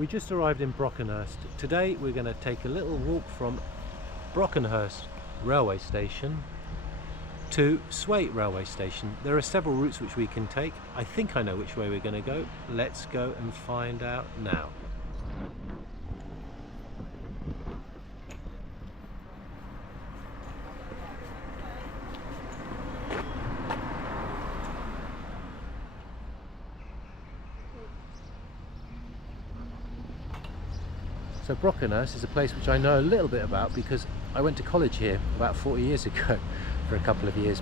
We just arrived in Brockenhurst. Today we're going to take a little walk from Brockenhurst railway station to Swate railway station. There are several routes which we can take. I think I know which way we're going to go. Let's go and find out now. So Brockenhurst is a place which I know a little bit about because I went to college here about 40 years ago for a couple of years,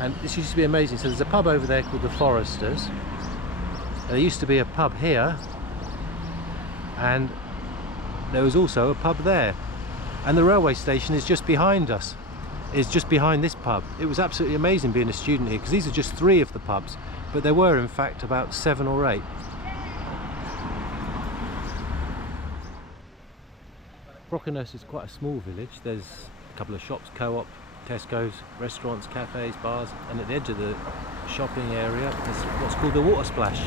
and this used to be amazing. So there's a pub over there called the Foresters, and there used to be a pub here, and there was also a pub there, and the railway station is just behind us, is just behind this pub. It was absolutely amazing being a student here because these are just 3 of the pubs, but there were in fact about 7 or 8. Brockenhurst is quite a small village. There's a couple of shops, co-op, Tesco's, restaurants, cafes, bars, and at the edge of the shopping area there's what's called the water splash.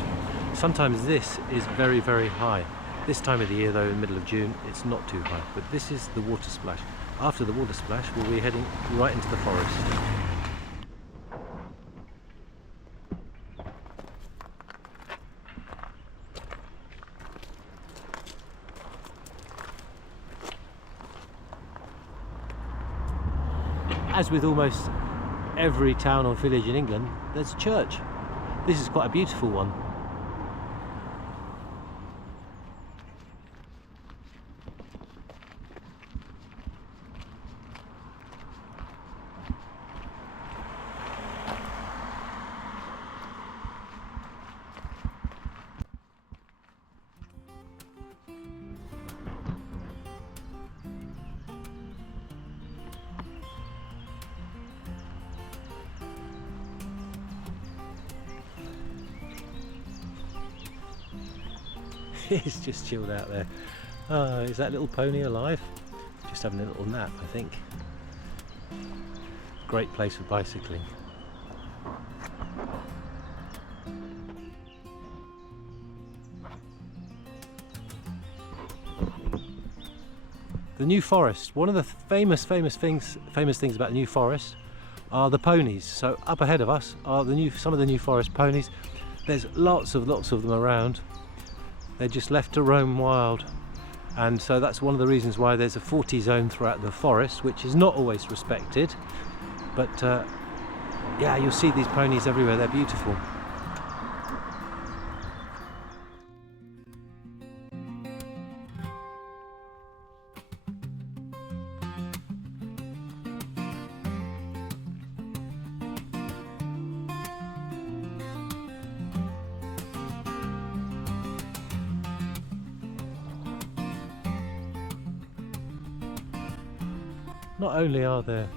Sometimes this is very, very high. This time of the year though, in the middle of June, it's not too high, but this is the water splash. After the water splash we'll be heading right into the forest. As with almost every town or village in England, there's a church. This is quite a beautiful one. He's just chilled out there. Is that little pony alive? Just having a little nap, I think. Great place for bicycling. The New Forest. One of the famous things about the New Forest are the ponies. So up ahead of us are some of the New Forest ponies. There's lots of them around. They're just left to roam wild, and so that's one of the reasons why there's a 40 zone throughout the forest, which is not always respected, but yeah, you'll see these ponies everywhere. They're beautiful. Not only are there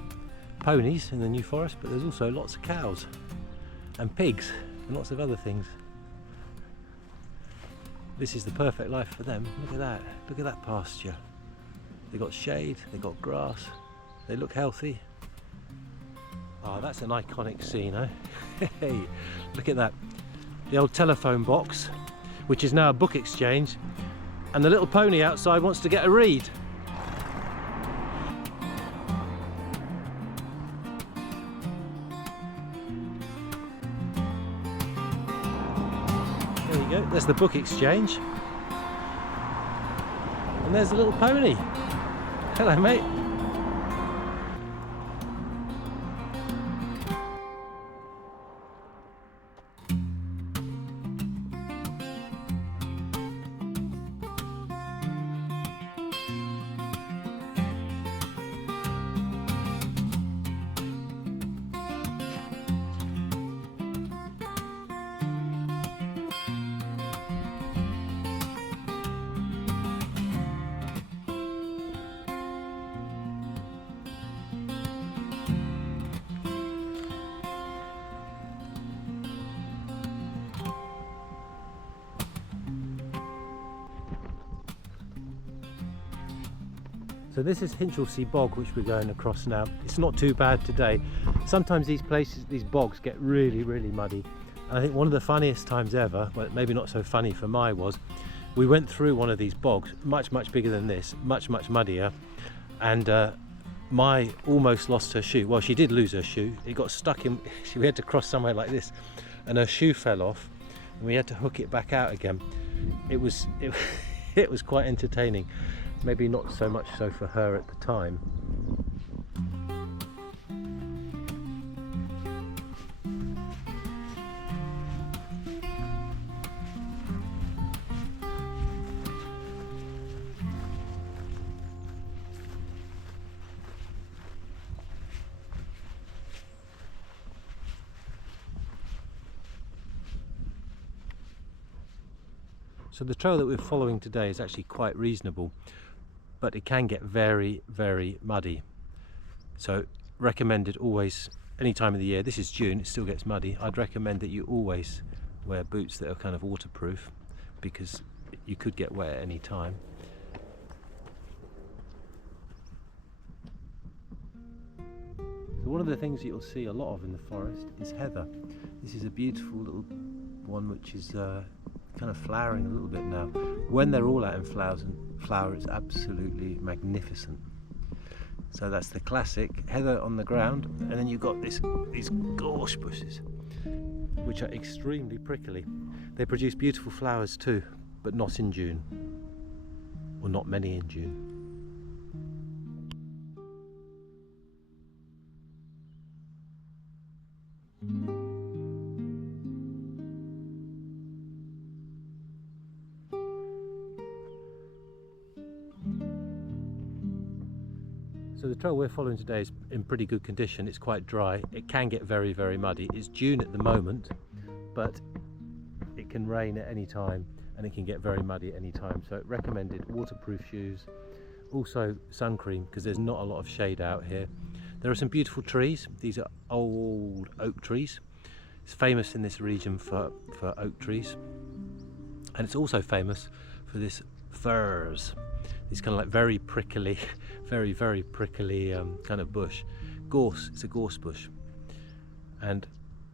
ponies in the New Forest, but there's also lots of cows and pigs and lots of other things. This is the perfect life for them. Look at that pasture. They've got shade, they've got grass, they look healthy. Oh, that's an iconic scene, eh? Hey, look at that. The old telephone box, which is now a book exchange, and the little pony outside wants to get a read. There you go, there's the book exchange. And there's the little pony. Hello, mate. So this is Hinchelsea Bog, which we're going across now. It's not too bad today. Sometimes these places, these bogs get really, really muddy. And I think one of the funniest times ever, well maybe not so funny for was We went through one of these bogs, much bigger than this, much muddier, and Mai almost lost her shoe. Well, she did lose her shoe. It got stuck in, we had to cross somewhere like this, and her shoe fell off, and we had to hook it back out again. It was quite entertaining. Maybe not so much so for her at the time. So the trail that we're following today is actually quite reasonable, but it can get very muddy. So recommended always, any time of the year, this is June, it still gets muddy, I'd recommend that you always wear boots that are kind of waterproof, because you could get wet at any time. So one of the things that you'll see a lot of in the forest is heather. This is a beautiful little one which is kind of flowering a little bit now. When they're all out in flower, it's absolutely magnificent. So that's the classic heather on the ground, and then you've got these gorse bushes which are extremely prickly. They produce beautiful flowers too, but not in June, or not many in June. So the trail we're following today is in pretty good condition. It's quite dry. It can get very muddy. It's June at the moment, but it can rain at any time and it can get very muddy at any time. So recommended waterproof shoes, also sun cream, because there's not a lot of shade out here. There are some beautiful trees. These are old oak trees. It's famous in this region for oak trees, and it's also famous for this firs. These kind of like very prickly, very prickly kind of bush. Gorse, it's a gorse bush. And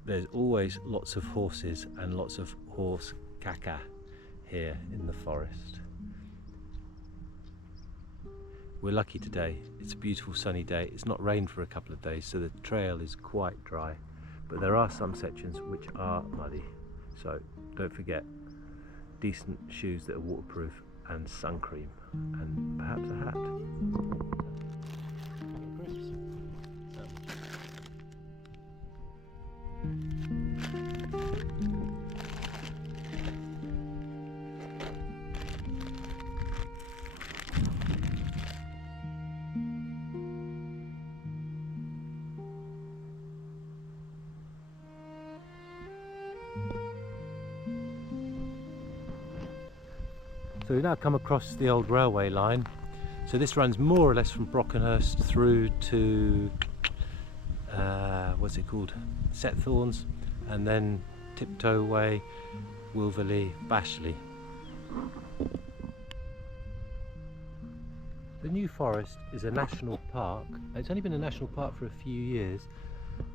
there's always lots of horses and lots of horse caca here in the forest. We're lucky today. It's a beautiful sunny day. It's not rained for a couple of days, so the trail is quite dry. But there are some sections which are muddy. So don't forget, decent shoes that are waterproof and sun cream, and perhaps a hat. So we've now come across the old railway line. So this runs more or less from Brockenhurst through to what's it called? Setthorns, and then Tiptoe Way, Wilverley, Bashley. The New Forest is a national park. It's only been a national park for a few years.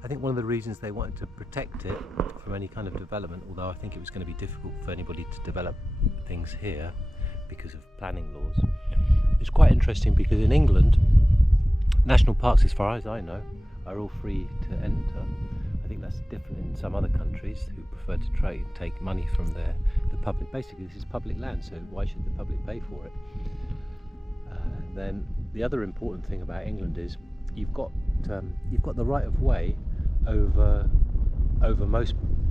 I think one of the reasons they wanted to protect it from any kind of development, although I think it was going to be difficult for anybody to develop things here because of planning laws. It's quite interesting because in England, national parks, as far as I know, are all free to enter. I think that's different in some other countries who prefer to take money from the public. Basically, this is public land, so why should the public pay for it? Then the other important thing about England is you've got the right of way over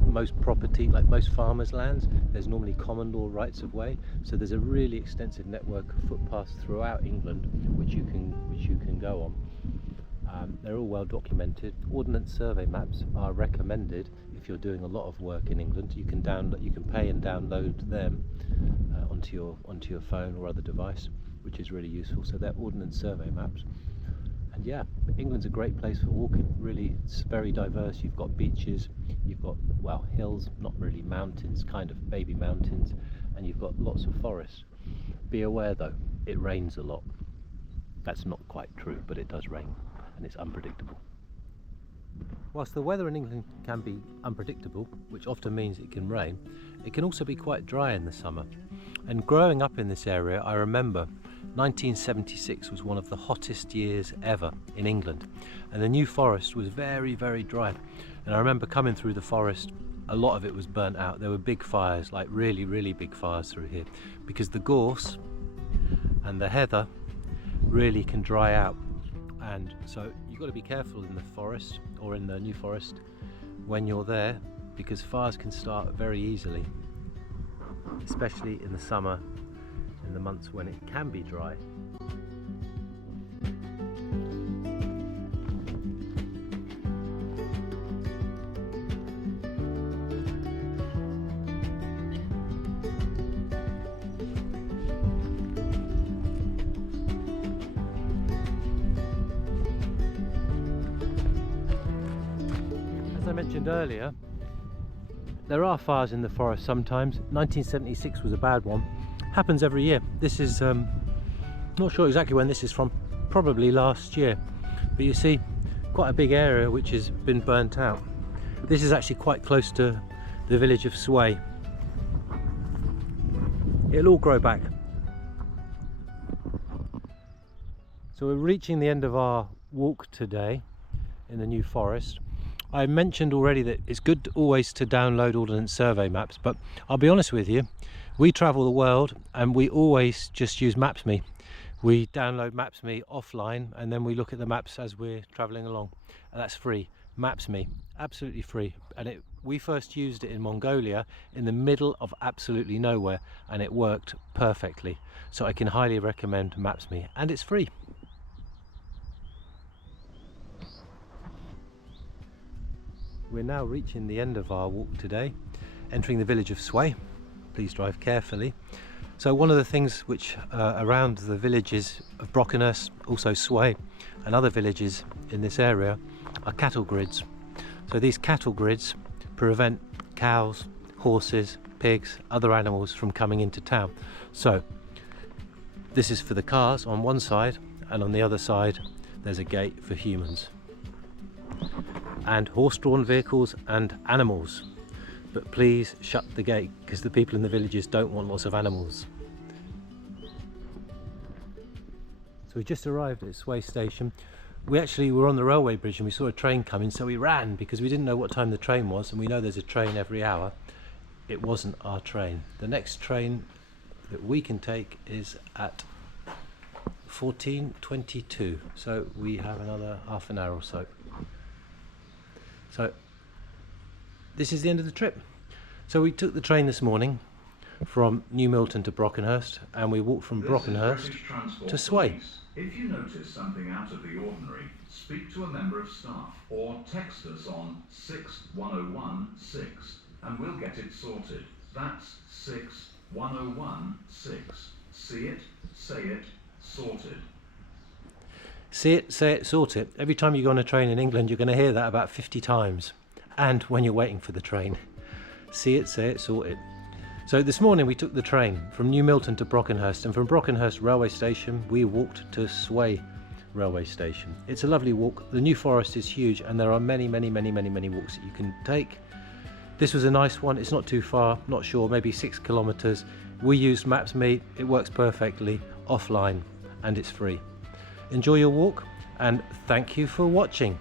most property, like most farmers' lands. There's normally common law rights of way, so there's a really extensive network of footpaths throughout England which you can go on. They're all well documented. Ordnance survey maps are recommended if you're doing a lot of work in England. You can pay and download them onto your phone or other device, which is really useful. So they're ordnance survey maps. And yeah, England's a great place for walking. Really, it's very diverse. You've got beaches, you've got, well, hills, not really mountains, kind of baby mountains, and you've got lots of forests. Be aware though, it rains a lot. That's not quite true, but it does rain, and it's unpredictable. Whilst the weather in England can be unpredictable, which often means it can rain, it can also be quite dry in the summer. And growing up in this area, I remember 1976 was one of the hottest years ever in England, and the New Forest was very, very dry. And I remember coming through the forest, a lot of it was burnt out. There were big fires, like really, really big fires through here, because the gorse and the heather really can dry out. And so you've got to be careful in the forest, or in the New Forest, when you're there, because fires can start very easily, especially in the summer, in the months when it can be dry. As I mentioned earlier, there are fires in the forest sometimes. 1976 was a bad one. Happens every year. This is, not sure exactly when this is from, probably last year. But you see, quite a big area which has been burnt out. This is actually quite close to the village of Sway. It'll all grow back. So we're reaching the end of our walk today in the New Forest. I mentioned already that it's good always to download Ordnance Survey maps, but I'll be honest with you, we travel the world and we always just use Maps.me. We download Maps.me offline and then we look at the maps as we're traveling along, and that's free. Maps.me, absolutely free. And we first used it in Mongolia in the middle of absolutely nowhere, and it worked perfectly. So I can highly recommend Maps.me, and it's free. We're now reaching the end of our walk today, entering the village of Sway. Please drive carefully. So one of the things which around the villages of Brockenhurst, also Sway, and other villages in this area are cattle grids. So these cattle grids prevent cows, horses, pigs, other animals from coming into town. So this is for the cars on one side, and on the other side there's a gate for humans and horse-drawn vehicles and animals. But please shut the gate, because the people in the villages don't want lots of animals. So we just arrived at Sway station. We actually were on the railway bridge and we saw a train coming, so we ran because we didn't know what time the train was, and we know there's a train every hour. It wasn't our train. The next train that we can take is at 14:22, so we have another half an hour or so. So this is the end of the trip. So we took the train this morning from New Milton to Brockenhurst, and we walked from Brockenhurst to Sway. If you notice something out of the ordinary, speak to a member of staff or text us on 61016 and we'll get it sorted. That's 61016. See it, say it, sorted. See it, say it, sort it. Every time you go on a train in England, you're going to hear that about 50 times. And when you're waiting for the train. See it, say it, sort it. So this morning we took the train from New Milton to Brockenhurst, and from Brockenhurst railway station we walked to Sway railway station. It's a lovely walk. The New Forest is huge and there are many walks that you can take. This was a nice one. It's not too far, not sure, maybe 6 kilometers. We used Maps.me. It works perfectly offline and it's free. Enjoy your walk and thank you for watching.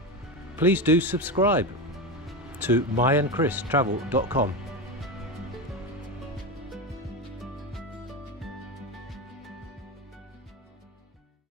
Please do subscribe to myandchristravel.com.